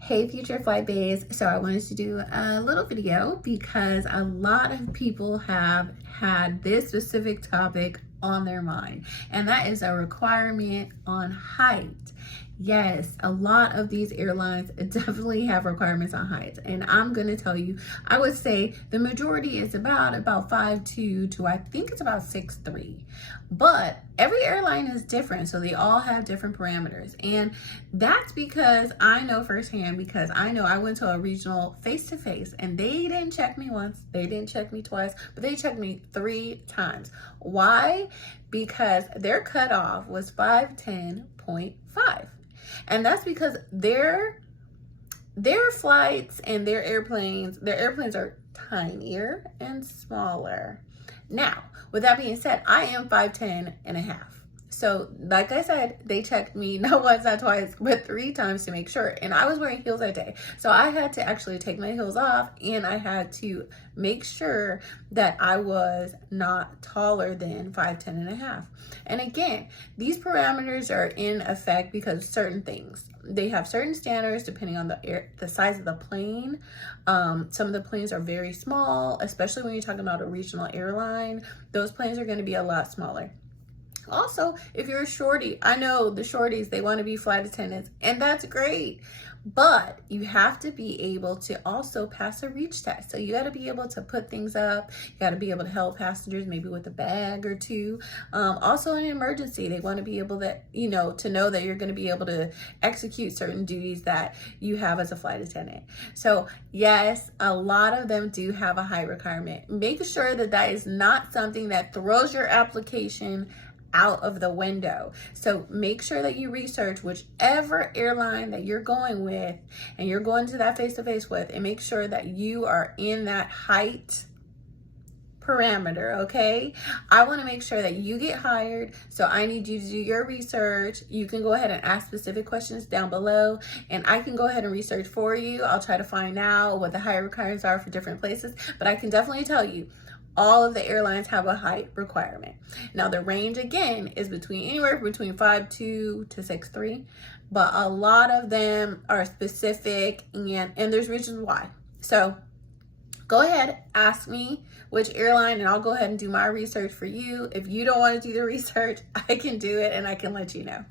Hey future flight bays, so I wanted to do a little video because a lot of people have had this specific topic on their mind, and that is a requirement on height. Yes, a lot of these airlines definitely have requirements on height, and I'm going to tell you, I would say the majority is about 5'2" to I think it's about 6'3", but every airline is different, so they all have different parameters. And that's because I know firsthand, because I know I went to a regional face-to-face and they didn't check me once, they didn't check me twice, but they checked me 3 times. Why? Because their cutoff was 5'10.5, and that's because their flights and their airplanes are tinier and smaller. Now, with that being said, I am 5'10.5". So like I said, they checked me not once, not twice, but 3 times to make sure. And I was wearing heels that day. So I had to actually take my heels off, and I had to make sure that I was not taller than 5'10.5". And again, these parameters are in effect because certain things. They have certain standards depending on the size of the plane. Some of the planes are very small, especially when you're talking about a regional airline. Those planes are going to be a lot smaller. Also, if you're a shorty, I know the shorties, they want to be flight attendants, and that's great. But you have to be able to also pass a reach test. So you got to be able to put things up. You got to be able to help passengers maybe with a bag or two. Also in an emergency, they want to be able to, to know that you're going to be able to execute certain duties that you have as a flight attendant. So yes, a lot of them do have a height requirement. Make sure that that is not something that throws your application out of the window. So make sure that you research whichever airline that you're going with and you're going to that face-to-face with, and make sure that you are in that height parameter, okay? I want to make sure that you get hired, so I need you to do your research. You can go ahead and ask specific questions down below, and I can go ahead and research for you. I'll try to find out what the height requirements are for different places, but I can definitely tell you all of the airlines have a height requirement. Now the range again is anywhere between 5'2" to 6'3", but a lot of them are specific, and there's reasons why. So go ahead, ask me which airline, and I'll go ahead and do my research for you. If you don't want to do the research, I can do it, and I can let you know.